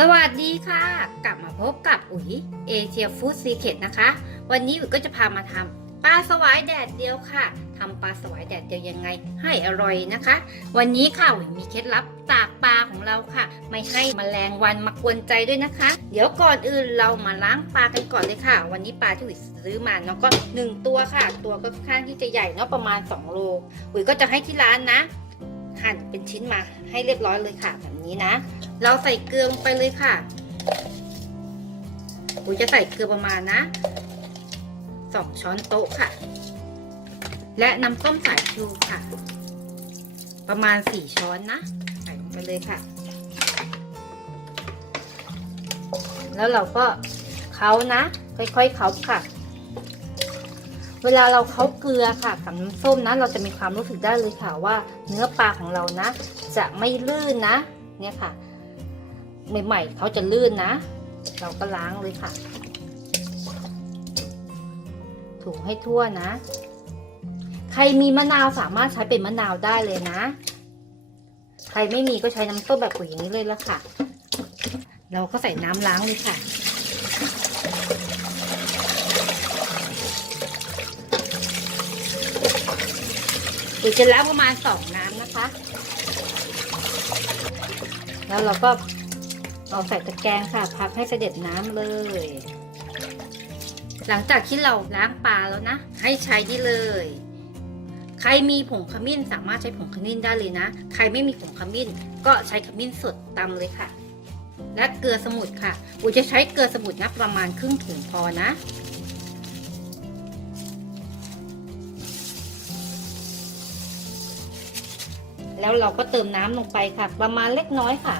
สวัสดีค่ะ กลับมาพบกับอุ๋ยเอเชียฟู้ดซีเคทนะคะ วันนี้อุ๋ยก็จะพามาทำปลาสวายแดดเดียวค่ะทำปลาสวายแดดเดียวยังไง ให้อร่อยนะคะ วันนี้ค่ะอุ๋ยมีเคล็ดลับตากปลาของเราค่ะ ไม่ให้มแมลงวันมากวนใจด้วยนะคะ เดี๋ยวก่อนอื่นเรามาล้างปลากันก่อนเลยค่ะ วันนี้ปลาที่อุ๋ยซื้อมาเนาะก็หนึ่งตัวค่ะ ตัวก็ค่อนข้างที่จะใหญ่เนาะประมาณ2โลอุ๋ยก็จะให้ที่ร้านนะ หั่นเป็นชิ้นมาให้เรียบร้อยเลยค่ะแบบ นี้นะ เราใส่เกลือลงไปเลยค่ะอุ๋ยจะใส่เกลือประมาณนะสองช้อนโต๊ะค่ะ และน้ำส้มสายชูค่ะ ประมาณสี่ช้อนนะ ใส่ลงไปเลยค่ะ แล้วเราก็เคล้านะ ค่อยๆเคล้าค่ะ เวลาเราเคล้าเกลือค่ะกับน้ำส้มนะ เราจะมีความรู้สึกได้เลยค่ะว่า เนื้อปลาของเรานะ จะไม่ลื่นนะ เนี่ยค่ะ ใหม่ๆเขาจะลื่นนะ เราก็ล้างเลยค่ะ ถูให้ทั่วนะ ใครมีมะนาวสามารถใช้เป็นมะนาวได้เลยนะ ใครไม่มีก็ใช้น้ำส้มแบบปุ๋ยอย่างนี้เลยละค่ะ เราก็ใส่น้ำล้างเลยค่ะปุ๋ยจะล้างประมาณสองน้ำนะคะ แล้วเราก็เอาใส่ตะแกรงค่ะ พักให้เสด็จน้ำเลย หลังจากที่เราล้างปลาแล้วนะ ให้ใช้นี่เลย ใครมีผงขมิ้นสามารถใช้ผงขมิ้นได้เลยนะ ใครไม่มีผงขมิ้น ก็ใช้ขมิ้นสดตำเลยค่ะ และเกลือสมุนค่ะอุจะใช้เกลือสมุนนะประมาณครึ่งถุงพอนะ แล้วเราก็เติมน้ำลงไปค่ะ ประมาณเล็กน้อยค่ะ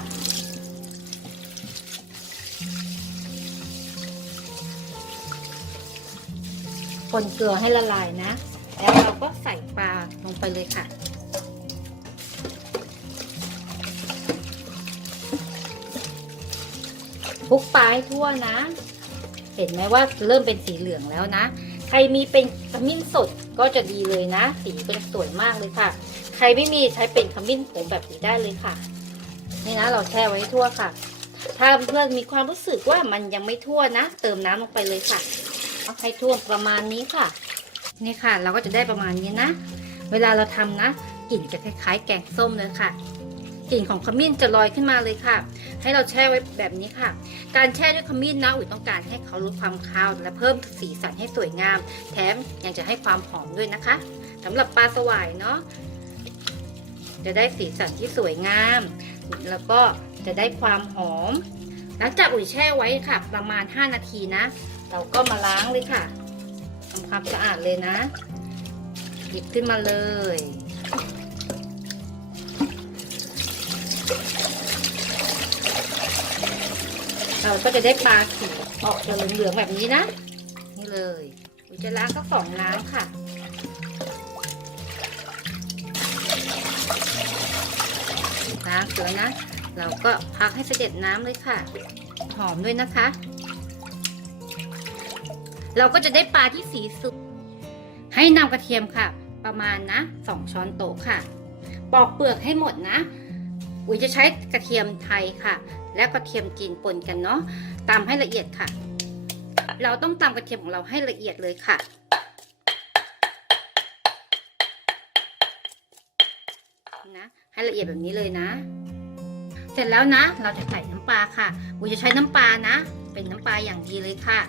คนเกลือให้ละลายนะ แล้วเราก็ใส่ปลาลงไปเลยค่ะคลุกปลาให้ทั่วนะ เห็นไหมว่าเริ่มเป็นสีเหลืองแล้วนะ ใครมีเป็นขมิ้นสดก็จะดีเลยนะ สีก็จะสวยมากเลยค่ะ ใครไม่มีใช้เป็นขมิ้นผงแบบนี้ได้เลยค่ะ นี่นะเราแช่ไว้ทั่วค่ะ ถ้าเพื่อนมีความรู้สึกว่ามันยังไม่ทั่วนะ เติมน้ำลงไปเลยค่ะเอาให้ทั่วประมาณนี้ค่ะ นี่ค่ะ เราก็จะได้ประมาณนี้นะ เวลาเราทำนะกลิ่นจะคล้ายๆ แกงส้มเลยค่ะกลิ่นของขมิ้นจะลอยขึ้นมาเลยค่ะ ให้เราแช่ไว้แบบนี้ค่ะ การแช่ด้วยขมิ้นนะอุ๋ยต้องการให้เขาลดความคาวและเพิ่มสีสันให้สวยงาม แถมยังจะให้ความหอมด้วยนะคะสำหรับปลาสวายเนาะจะได้สีสันที่สวยงาม แล้วก็จะได้ความหอม หลังจากอุ๋ยแช่ไว้ค่ะ ประมาณ 5 นาทีนะ เราก็มาล้างเลยค่ะทำความสะอาดเลยนะ หยิบขึ้นมาเลย เราก็จะได้ปลาสีออกจะเหลืองๆแบบนี้นะ นี่เลยจะล้างก็สองน้ำค่ะล้างเสร็จนะ เราก็พักให้เสด็จน้ำเลยค่ะ หอมด้วยนะคะ เราก็จะได้ปลาที่สีสุกให้นำกระเทียมค่ะ ประมาณนะสองช้อนโต๊ะค่ะ ปอกเปลือกให้หมดนะ อุ๋ยจะใช้กระเทียมไทยค่ะ และกระเทียมจีนปนกันเนาะตำให้ละเอียดค่ะ เราต้องตำกระเทียมของเราให้ละเอียดเลยค่ะนะให้ละเอียดแบบนี้เลยนะ เสร็จแล้วนะ เราจะใส่น้ำปลาค่ะอุยจะใช้น้ำปลานะ เป็นน้ำปลาอย่างดีเลยค่ะ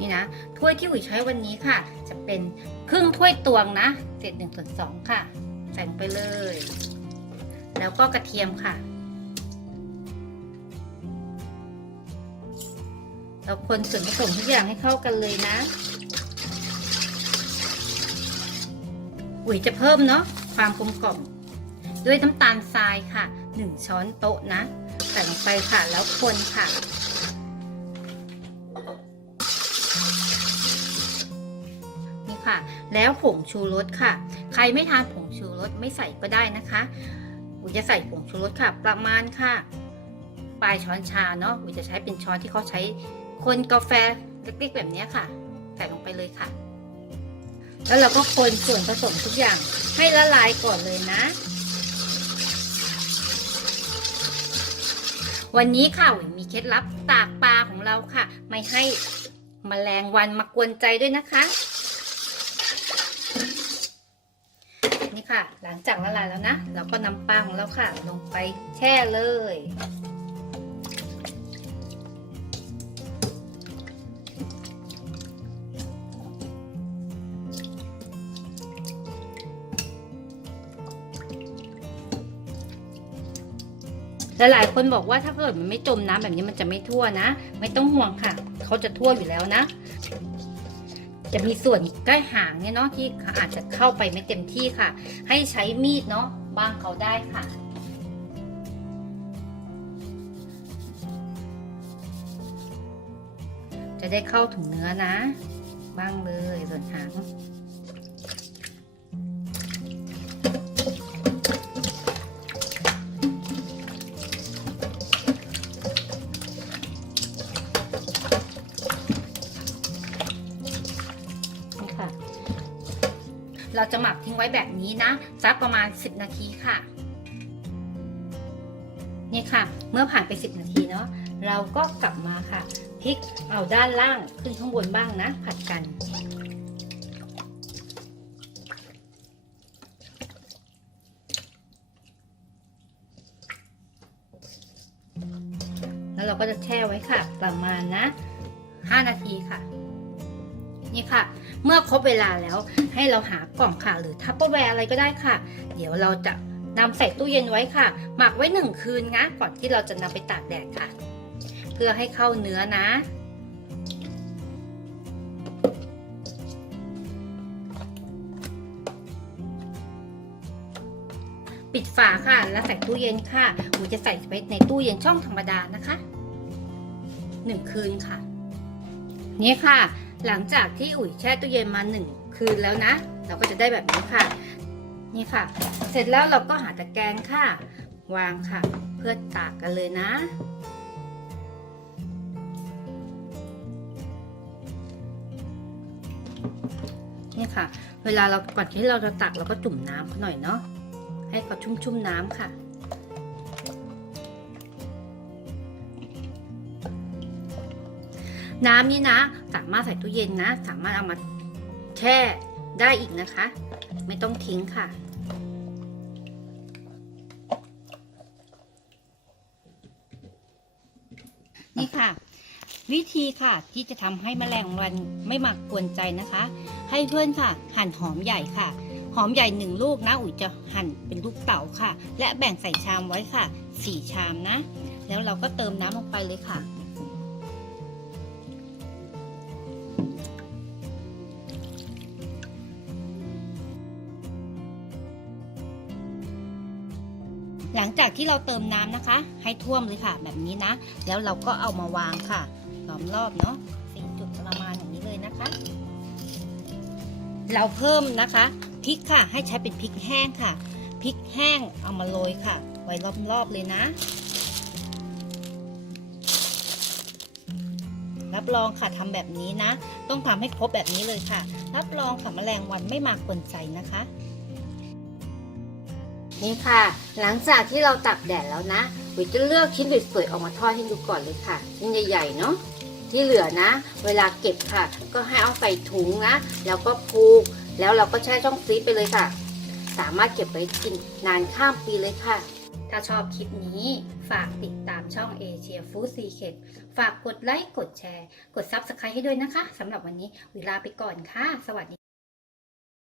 นี่นะถ้วยที่อุ๋ยใช้วันนี้ค่ะ จะเป็น รึ่งถ้วยตวงนะเศษหนึ่งส่วนสองค่ะ ใส่ลงไปเลย แล้วก็กระเทียมค่ะ เราคนส่วนผสมทุกอย่างให้เข้ากันเลยนะ อุ๋ยจะเพิ่มเนาะความกลมกล่อม ด้วยน้ำตาลทรายค่ะ 1 ช้อนโต๊ะนะ ใส่ลงไปค่ะแล้วคนค่ะ แล้วผงชูรสค่ะ ใครไม่ทานผงชูรสไม่ใส่ก็ได้นะคะอุจะใส่ผงชูรสค่ะ ประมาณค่ะ ปลายช้อนชาเนาะอุจะใช้เป็นช้อนที่เขาใช้คนกาแฟเล็กๆแบบนี้ค่ะ ใส่ลงไปเลยค่ะ แล้วเราก็คนส่วนผสมทุกอย่างให้ละลายก่อนเลยนะ วันนี้ค่ะอุมีเคล็ดลับตากปลาของเราค่ะ ไม่ให้มแมลงวันมากวนใจด้วยนะคะ นี่ ค่ะ หลังจากละลายแล้วนะเราก็นำปลาของเราค่ะ ลงไปแช่เลย หลายคนบอกว่าถ้าเกิดมันไม่จมน้ำแบบนี้มันจะไม่ทั่วนะ ไม่ต้องห่วงค่ะ เขาจะทั่วอยู่แล้วนะ จะมีส่วนใกล้หางเนี่ยเนาะที่อาจจะเข้าไปไม่เต็มที่ค่ะ ให้ใช้มีดเนาะบ้างเขาได้ค่ะจะได้เข้าถึงเนื้อนะ บ้างเลยส่วนหาง เราจะหมักทิ้งไว้แบบนี้นะสักประมาณ 10 นาทีค่ะ นี่ค่ะ เมื่อผ่านไป 10 นาทีเนาะเราก็กลับมาค่ะพลิกเอาด้านล่างขึ้นข้างบนบ้างนะ ผัดกัน แล้วเราก็จะแช่ไว้ค่ะ ประมาณนะ 5 นาทีค่ะ นี่ค่ะ เมื่อครบเวลาแล้วให้เราหากล่องค่ะ หรือทัพเปอร์แวร์อะไรก็ได้ค่ะ เดี๋ยวเราจะนำใส่ตู้เย็นไว้ค่ะ หมักไว้หนึ่งคืนนะก่อนที่เราจะนำไปตากแดดค่ะ เพื่อให้เข้าเนื้อนะ ปิดฝาค่ะ แล้วใส่ตู้เย็นค่ะหนูจะใส่ไปในตู้เย็นช่องธรรมดานะคะหนึ่งคืนค่ะ นี่ค่ะ หลังจากที่อุ๋ยแช่ตู้เย็นมาหนึ่งคืนแล้วนะ เราก็จะได้แบบนี้ค่ะ นี่ค่ะ เสร็จแล้วเราก็หาตะแกรงค่ะ วางค่ะ เพื่อตากกันเลยนะนี่ค่ะ เวลาเราก่อนที่เราจะตักเราก็จุ่มน้ำเขาหน่อยเนาะให้เขาชุ่มๆน้ำค่ะ น้ำนี่นะ สามารถใส่ตู้เย็นนะ สามารถเอามาแช่ได้อีกนะคะ ไม่ต้องทิ้งค่ะ นี่ค่ะ วิธีค่ะที่จะทำให้แมลงวันไม่มากวนใจนะคะ ให้เพื่อนค่ะ หั่นหอมใหญ่ค่ะหอมใหญ่หนึ่งลูกนะอุ๋ยจะหั่นเป็นลูกเต๋าค่ะ และแบ่งใส่ชามไว้ค่ะสี่ชามนะ แล้วเราก็เติมน้ำลงไปเลยค่ะ จากที่เราเติมน้ำนะคะ ให้ท่วมเลยค่ะ แบบนี้นะ แล้วเราก็เอามาวางค่ะล้อมรอบเนาะสี่จุดประมาณอย่างนี้เลยนะคะ เราเพิ่มนะคะพริกค่ะ ให้ใช้เป็นพริกแห้งค่ะพริกแห้งเอามาโรยค่ะ ไว้รอบๆเลยนะ รับรองค่ะทำแบบนี้นะ ต้องทำให้ครบแบบนี้เลยค่ะ รับรองค่ะแมลงวันไม่มากวนใจนะคะ นี่ค่ะ หลังจากที่เราตักแดดแล้วนะวิจะเลือกชิ้นสวยๆออกมาทอดให้ดูก่อนเลยค่ะ ชิ้นใหญ่ๆเนาะที่เหลือนะ เวลาเก็บค่ะ ก็ให้เอาใส่ถุงนะ แล้วก็ผูก แล้วเราก็แช่ช่องฟรีซไปเลยค่ะ สามารถเก็บไว้กินนานข้ามปีเลยค่ะ ถ้าชอบคลิปนี้ ฝากติดตามช่องเอเชียฟู้ดซีเคทฝากกดไลค์ กดแชร์ กด Subscribe ให้ด้วยนะคะสำหรับวันนี้เวลาไปก่อนค่ะ สวัสดี